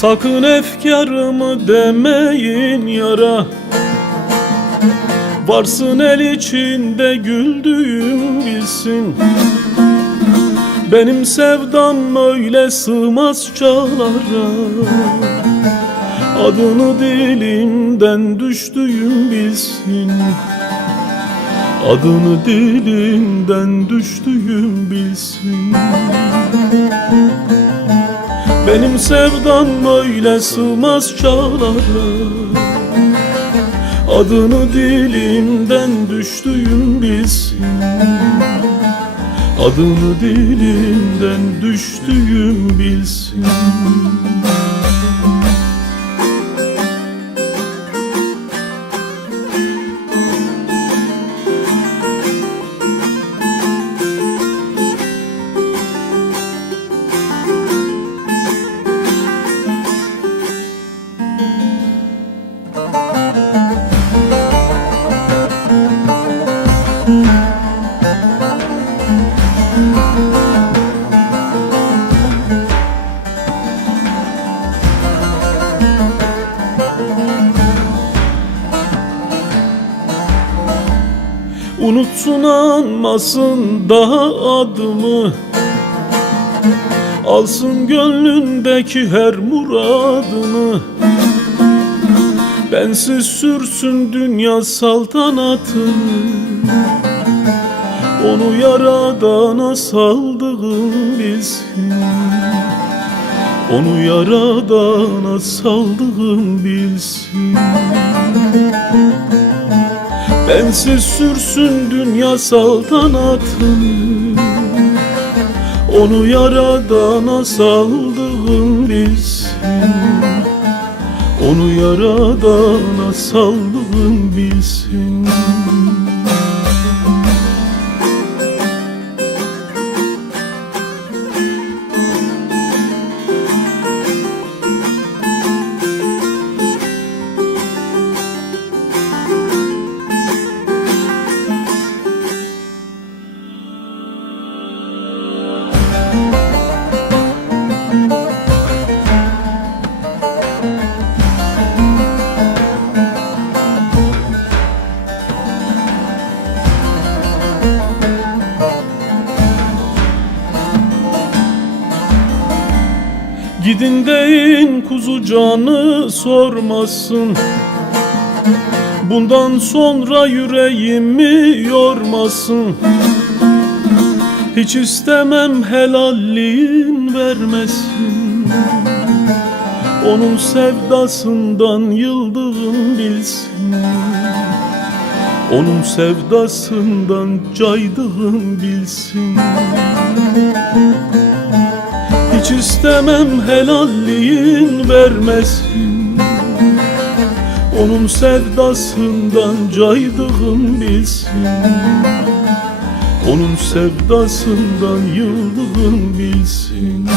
Sakın efkarımı demeyin yara. Varsın el içinde güldüğüm bilsin. Benim sevdam öyle sığmaz çağlara. Adını dilimden düştüğüm bilsin. Adını dilimden düştüğüm bilsin. Benim sevdam öyle sığmaz çağlara. Adını dilimden düştüğüm bilsin. Adını dilimden düştüğüm bilsin Unutsun anmasın daha adımı. Alsın gönlündeki her muradını. Bensiz sürsün dünya saltanatını Onu yaradana saldığım bilsin. Onu yaradana saldığım bilsin Bensiz sürsün dünya saltanatını Onu yaradana saldığım bilsin. Onu yaradana saldığım bilsin Gidin deyin kuzu canı sormasın. Bundan sonra yüreğimi yormasın. Hiç istemem helalliğin vermesin. Onun sevdasından yıldığım bilsin. Onun sevdasından caydığım bilsin hiç istemem helalliğin vermesin Onun sevdasından caydığım bilsin. Onun sevdasından yıldığım bilsin